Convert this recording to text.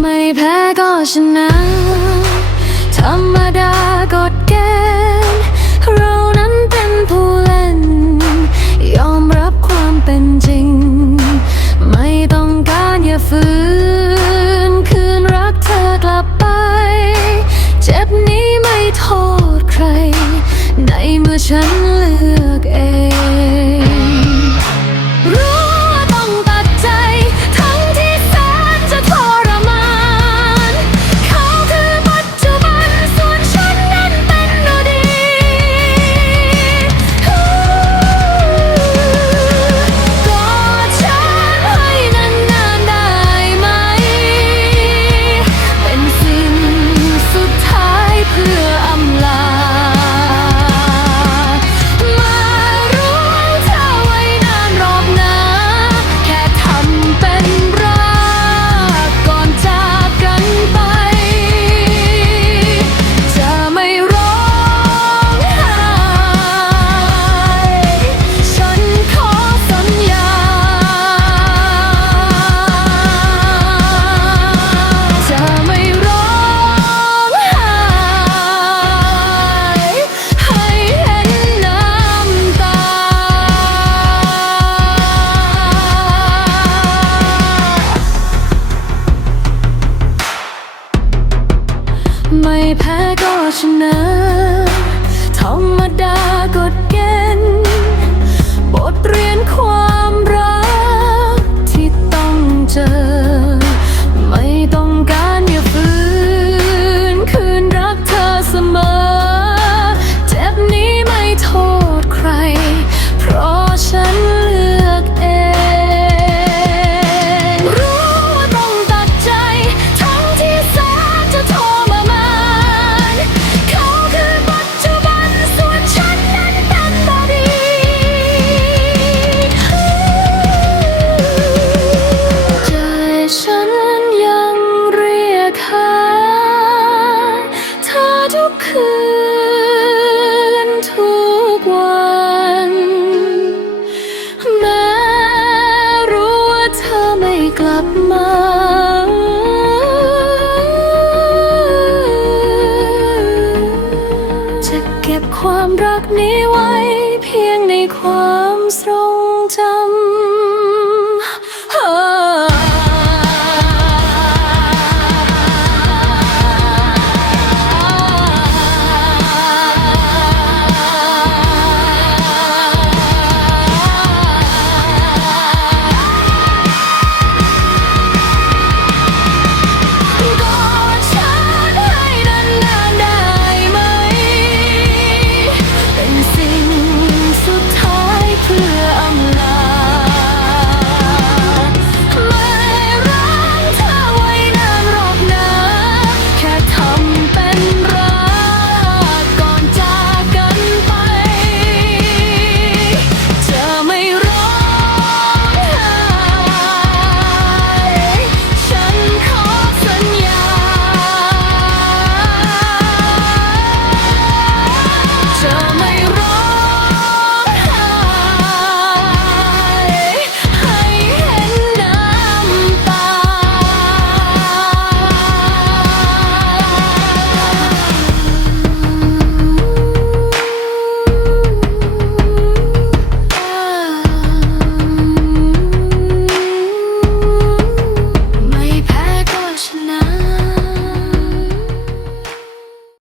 ไม่แพ้ก็ชนะ ธรรมดากฎเกณฑ์เรานั้นเป็นผู้เล่น ยอมรับความเป็นจริง ไม่ต้องการอย่าฝืน คืนรักเธอกลับไป เจ็บนี้ไม่โทษใคร ในเมื่อฉันเลือกเอง 것이나 ทุกคืนทุกวัน แม้รู้ว่าเธอไม่กลับมา จะเก็บความรักนี้ไว้เพียงในความทรงจำ